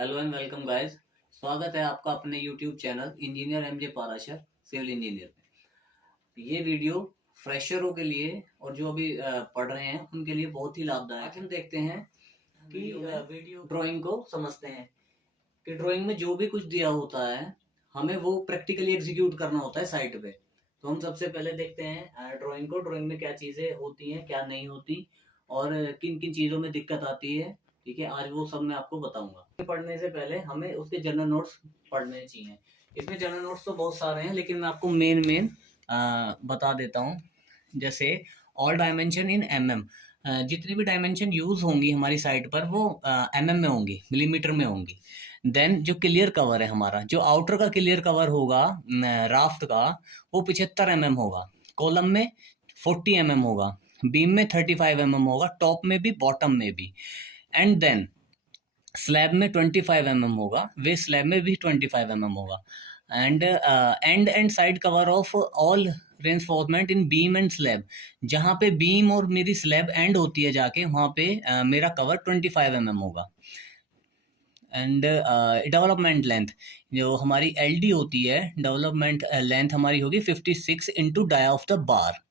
Hello and welcome guys. स्वागत है आपका अपने YouTube channel engineer MJ Parashar civil engineer में। ये वीडियो फ्रेशरों के लिए और जो अभी पढ़ रहे हैं उनके लिए बहुत ही लाभदायक। आज हम देखते हैं कि वीडियो ड्राइंग को समझते हैं कि ड्राइंग में जो भी कुछ दिया होता है हमें वो प्रैक्टिकली एग्जीक्यूट करना होता है साइट पे। तो हम सबसे पहले देखते हैं ड्राइंग को, ड्राइंग में क्या चीज़ें होती हैं क्या नहीं होती और किन किन चीज़ों में दिक्कत आती है। ठीक है, आज वो सब मैं आपको बताऊंगा। पढ़ने से पहले हमें उसके जनरल नोट्स पढ़ने चाहिए। इसमें जनरल नोट्स तो बहुत सारे हैं लेकिन मैं आपको मेन बता देता हूँ। जैसे ऑल डायमेंशन इन एमएम, जितनी भी डायमेंशन यूज होंगी हमारी साइट पर वो एमएम में होंगी, मिलीमीटर में होंगी। देन जो क्लियर कवर है हमारा, जो आउटर का क्लियर कवर होगा राफ्ट का, वो 75 होगा। कॉलम में 40 होगा, बीम में 35 होगा, टॉप में भी बॉटम में भी। एंड देन स्लैब में 25 होगा, वे स्लैब में भी 25 होगा। And and side cover of all reinforcement in beam and slab, जहाँ पे बीम और मेरी स्लैब एंड होती है जाके वहाँ पे मेरा कवर 25 होगा। एंड डेवलपमेंट लेंथ, जो हमारी एल डी होती है, डेवलपमेंट लेंथ हमारी होगी 56 into dia of the bar.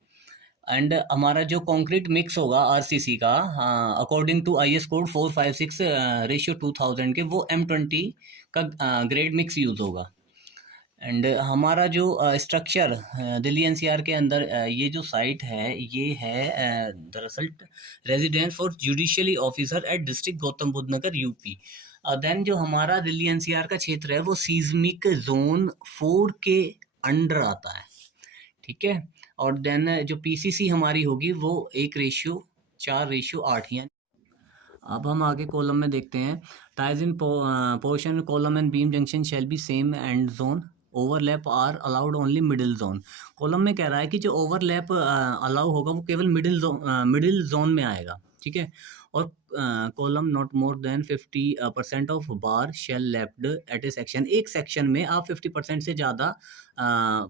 And हमारा जो कंक्रीट मिक्स होगा आरसीसी का, according to IS code 456 ratio 2000 के, वो M20 का ग्रेड मिक्स यूज होगा। एंड हमारा जो स्ट्रक्चर दिल्ली एनसीआर के अंदर ये जो साइट है ये है दरअसल residence for judicially officer at district Gautam Buddh Nagar UP. Then जो हमारा दिल्ली एनसीआर का क्षेत्र है वो सीज्मिक जोन 4 के अंडर आता है। ठीक है, और देन जो पीसीसी हमारी होगी वो 1:4:8 है। अब हम आगे कॉलम में देखते हैं। Ties in portion column and beam junction shall be same and zone, overlap are allowed only middle zone. Column में कह रहा है कि जो ओवरलैप अलाउ होगा वो केवल मिडिल जोन में आएगा। ठीक है, और column not more than 50% of bar shall left at a section. एक सेक्शन में आप 50% से ज़्यादा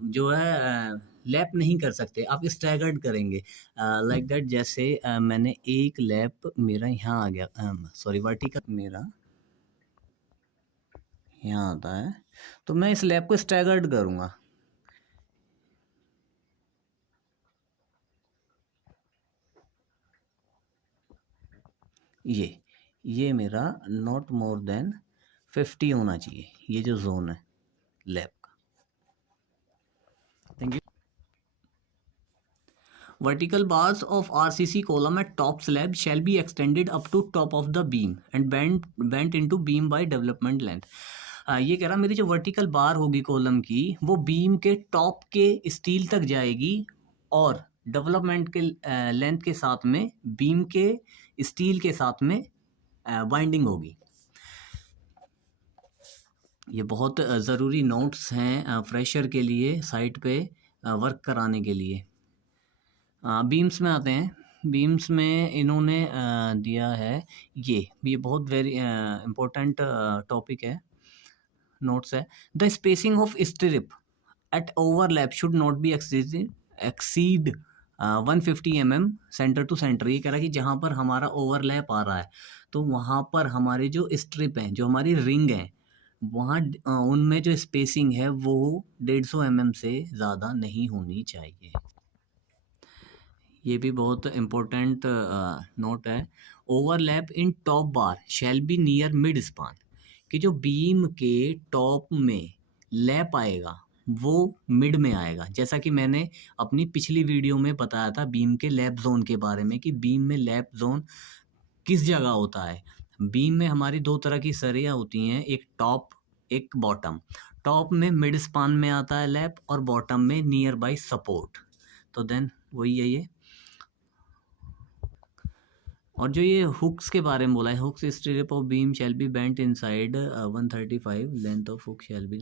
जो है लैप नहीं कर सकते, आप स्टैगर्ड करेंगे लाइक दैट। जैसे मैंने एक लैप मेरा यहाँ आ गया, सॉरी वर्टिकल मेरा यहाँ आता है, तो मैं इस लैप को स्टैगर्ड करूँगा। ये मेरा नॉट मोर देन 50 होना चाहिए, ये जो जोन है लैप का। Thank you. Vertical bars of RCC column at top slab shall be extended up to top of the beam and bent into beam by development length। ये कह रहा मेरी जो वर्टिकल बार होगी कॉलम की वो बीम के टॉप के स्टील तक जाएगी और डेवलपमेंट के लेंथ के साथ में बीम के स्टील के साथ में बाइंडिंग होगी। ये बहुत ज़रूरी नोट्स हैं फ्रेशर के लिए, साइट पे वर्क कराने के लिए। बीम्स में आते हैं। बीम्स में इन्होंने दिया है ये बहुत वेरी इम्पोर्टेंट टॉपिक है, नोट्स है। The spacing of strip at overlap should not be exceed 150 mm centre to centre. ये कह रहा है कि जहाँ पर हमारा ओवरलैप आ रहा है तो वहाँ पर हमारे जो स्ट्रिप हैं, जो हमारी रिंग है, वहाँ उनमें जो स्पेसिंग है वो 150 mm से ज़्यादा नहीं होनी चाहिए। ये भी बहुत इम्पोर्टेंट नोट है। Overlap in top bar shall be near mid span, कि जो बीम के टॉप में लैप आएगा वो मिड में आएगा। जैसा कि मैंने अपनी पिछली वीडियो में बताया था बीम के लैप जोन के बारे में, कि बीम में लैप जोन किस जगह होता है। बीम में हमारी दो तरह की सरियाँ होती हैं, एक टॉप एक बॉटम। टॉप में मिड स्पान में आता है लैप और बॉटम में नियर बाई सपोर्ट। तो देन वही है ये। और जो ये हुक्स के बारे में बोला है, hooks strip of beam shall be bent inside 135 length of hook shall be.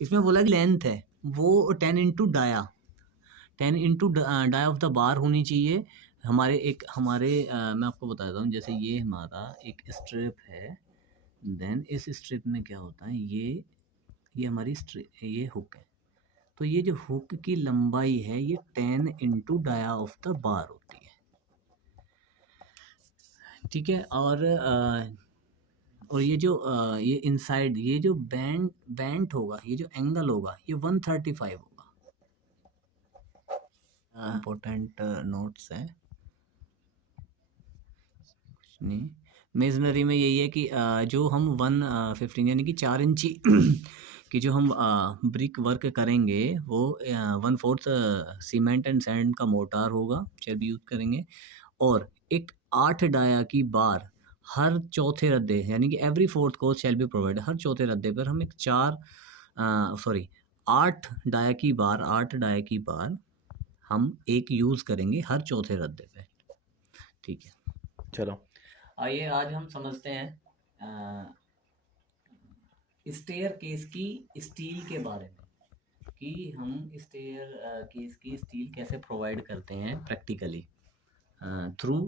इसमें बोला कि लेंथ है वो 10 into dia, 10 into dia of the bar होनी चाहिए। हमारे मैं आपको बताता हूँ। जैसे ये हमारा एक स्ट्रिप है, देन इस स्ट्रिप में क्या होता है, ये हमारी स्ट्रिप, ये हुक है। तो ये जो हुक की लंबाई है ये 10 into dia of the bar होती है। ठीक है, और और ये जो ये इनसाइड ये जो बैंड होगा, ये जो एंगल होगा, ये 135 होगा। इम्पोर्टेंट नोट्स है कुछ नहीं। मेजनरी में यही है कि जो हम 115 यानी कि 4 इंची की जो हम ब्रिक वर्क करेंगे वो 1/4 सीमेंट एंड सैंड का मोटार होगा, जब यूज करेंगे। और एक 8 डाया की बार हर चौथे रद्दे, यानी कि every fourth course shall be provide, हर चौथे रद्दे पर हम एक 8 डाया की बार हम एक यूज करेंगे हर चौथे रद्दे पे। ठीक है, चलो आइए आज हम समझते हैं स्टेयर केस की स्टील के बारे में, कि हम स्टेयर केस की स्टील कैसे प्रोवाइड करते हैं प्रैक्टिकली थ्रू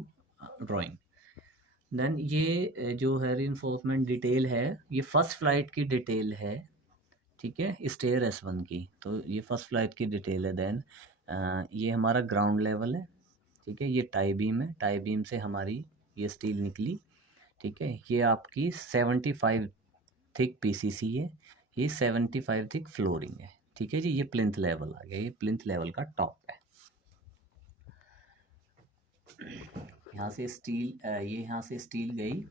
ड्राइंग। देन ये जो है रीइंफोर्समेंट डिटेल है, ये फर्स्ट फ्लाइट की डिटेल है, ठीक है, स्टेयर S1 की। तो ये फर्स्ट फ्लाइट की डिटेल है। देन ये हमारा ग्राउंड लेवल है, ठीक है, ये टाई बीम है, टाई बीम से हमारी ये स्टील निकली, ठीक है। ये आपकी 75 थिक PCC है, ये 75 थिक फ्लोरिंग है, ठीक है जी। ये प्लिंथ लेवल आ गया, ये प्लिंथ लेवल का टॉप है। यहाँ से स्टील ये यहाँ से स्टील गई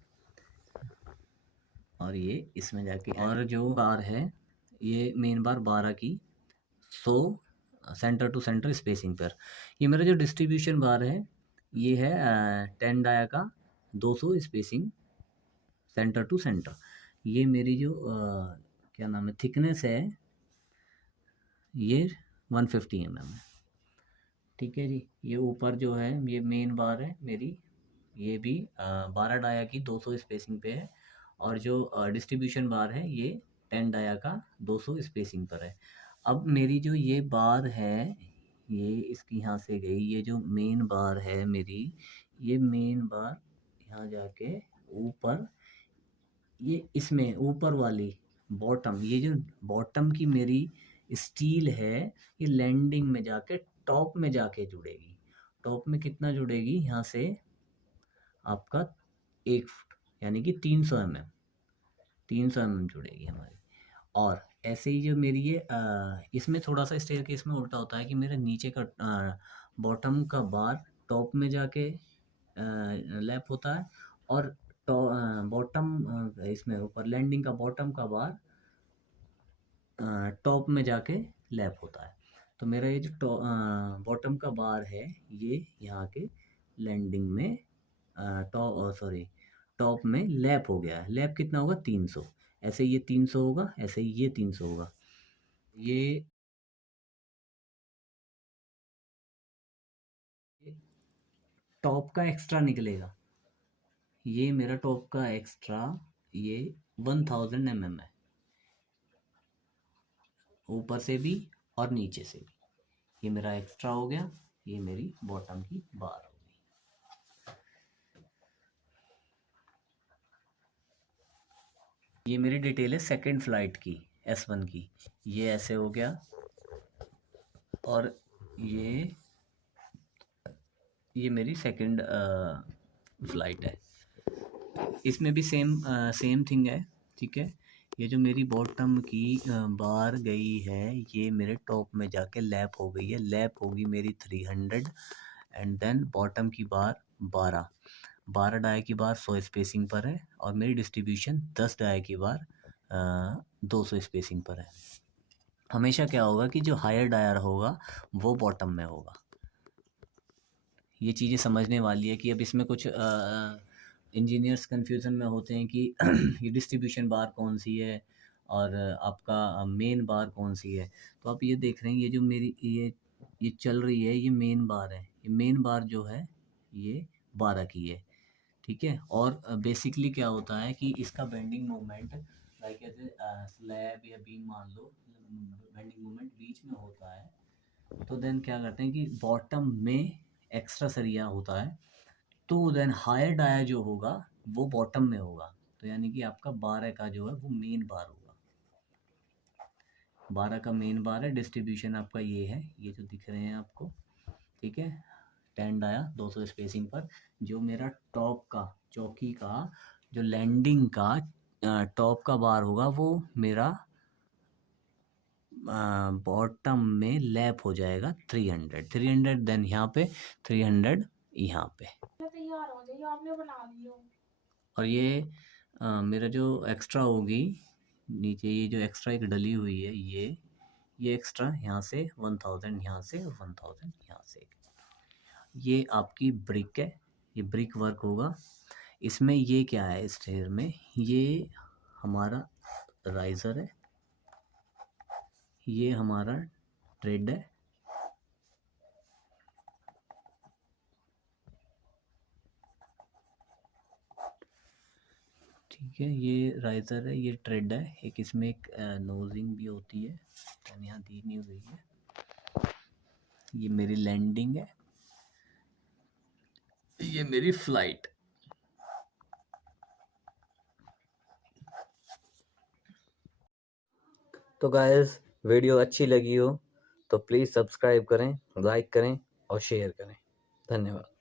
और ये इसमें जाके, और जो बार है ये मेन बार 12 की 100 सेंटर टू सेंटर स्पेसिंग पर। ये मेरा जो डिस्ट्रीब्यूशन बार है ये है 10 डाया का 200 स्पेसिंग सेंटर टू सेंटर। ये मेरी जो क्या नाम है थिकनेस है ये 150 mm है, ठीक है जी। ये ऊपर जो है ये मेन बार है मेरी, ये भी 12 डाया की 200 स्पेसिंग पे है। और जो डिस्ट्रीब्यूशन बार है ये 10 डाया का 200 स्पेसिंग पर है। अब मेरी जो ये बार है ये इसकी यहाँ से गई, ये जो मेन बार है मेरी, ये मेन बार यहाँ जाके ऊपर, ये इसमें ऊपर वाली बॉटम, ये जो बॉटम की मेरी स्टील है ये लैंडिंग में जाके टॉप में जाके जुड़ेगी। टॉप में कितना जुड़ेगी, यहाँ से आपका 1 फुट यानी कि 300 mm, 300 mm जुड़ेगी हमारी। और ऐसे ही जो मेरी ये इसमें थोड़ा सा स्टेयर केस में उल्टा होता है कि मेरा नीचे का बॉटम का बार टॉप में जाके लैप होता है, और बॉटम इसमें ऊपर लैंडिंग का बॉटम का बार टॉप में जाके लैप होता है। तो मेरा ये जो बॉटम का बार है ये यहाँ के लैंडिंग में टॉप में लैप हो गया है। लैप कितना होगा 300, ऐसे ये 300 होगा, ऐसे ये 300 होगा। ये टॉप का एक्स्ट्रा निकलेगा, ये मेरा टॉप का एक्स्ट्रा ये 1000 mm है, ऊपर से भी और नीचे से भी। ये मेरा एक्स्ट्रा हो गया, ये मेरी बॉटम की बार हो गई। ये मेरी डिटेल है सेकंड फ्लाइट की S1 की, ये ऐसे हो गया। और ये मेरी सेकंड फ्लाइट है, इसमें भी सेम थिंग है, ठीक है। ये जो मेरी बॉटम की बार गई है ये मेरे टॉप में जाके लैप हो गई है, लैप होगी मेरी 300। एंड देन बॉटम की बार 12 डाई की बार 100 स्पेसिंग पर है, और मेरी डिस्ट्रीब्यूशन 10 डाई की बार 200 स्पेसिंग पर है। हमेशा क्या होगा कि जो हायर डायर होगा वो बॉटम में होगा। ये चीज़ें समझने वाली है कि अब इसमें कुछ इंजीनियर्स कंफ्यूजन में होते हैं कि ये डिस्ट्रीब्यूशन बार कौन सी है और आपका मेन बार कौन सी है। तो आप ये देख रहे हैं ये जो मेरी ये चल रही है ये मेन बार है, ये मेन बार जो है ये 12 की है, ठीक है। और बेसिकली क्या होता है कि इसका बेंडिंग मोमेंट लाइक ऐसे स्लैब या बीम मान लो, बेंडिंग मोमेंट बीच में होता है। तो देन क्या करते हैं कि बॉटम में एक्स्ट्रा सरिया होता है, तो देन हायर डाया जो होगा वो बॉटम में होगा। तो यानी कि आपका 12 का जो है वो मेन बार होगा, 12 का मेन बार है। डिस्ट्रीब्यूशन आपका ये है, ये जो दिख रहे हैं आपको, ठीक है। 10 डाया 200 स्पेसिंग पर जो मेरा टॉप का चौकी का जो लैंडिंग का टॉप का बार होगा वो मेरा बॉटम में लैप हो जाएगा 300 देन यहाँ पे 300 यहाँ पे। तैयार हो जाइए, आपने बना लियो। और ये मेरा जो एक्स्ट्रा होगी नीचे, ये जो एक्स्ट्रा एक डली हुई है, ये एक्स्ट्रा यहाँ से 1000 यहाँ से और 1000 यहाँ से। ये आपकी ब्रिक है, ये ब्रिक वर्क होगा। इसमें ये क्या है, इस ढेर में ये हमारा राइजर है, ये हमारा ट्रेड है, ठीक है, ये राइजर है, ये ट्रेड है। एक इसमें एक नोजिंग भी होती है, यहाँ दी नहीं हुई है। ये मेरी लैंडिंग है, ये मेरी फ्लाइट। तो गाइस, वीडियो अच्छी लगी हो तो प्लीज़ सब्सक्राइब करें, लाइक करें और शेयर करें। धन्यवाद।